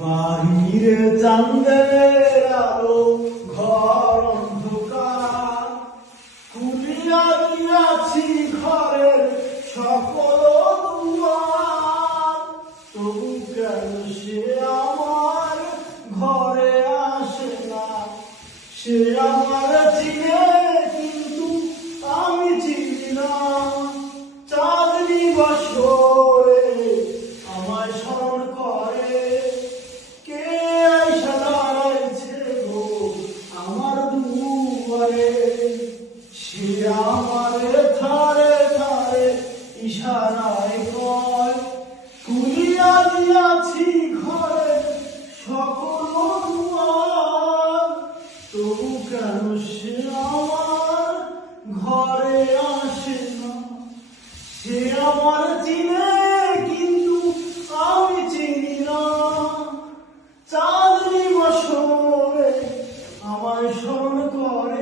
বাহিরে চাঁদের আলো ঘর অন্ধকার, খুলিয়া দিয়াছি ঘরের সকল দুয়ার, তবু কেন সে আমার ঘরে আসে না? সে আমার চিনে কিন্তু আমি চিনি না। চাঁদনি বাসরে আমায় স্মরণ করে, কে আইসা দাঁড়াইছে গো আমার দুয়ারে। সে আমারে থারে থারে ইশারায় কয়, খুলিয়া দিয়াছি ঘরে সকল দুয়ার, তবু কেন সে আমার ঘরে আসে না? সে আমার চিনে কিন্তু আমি চিনি না। চাঁদনি বাসরে আমায় স্মরণ করে,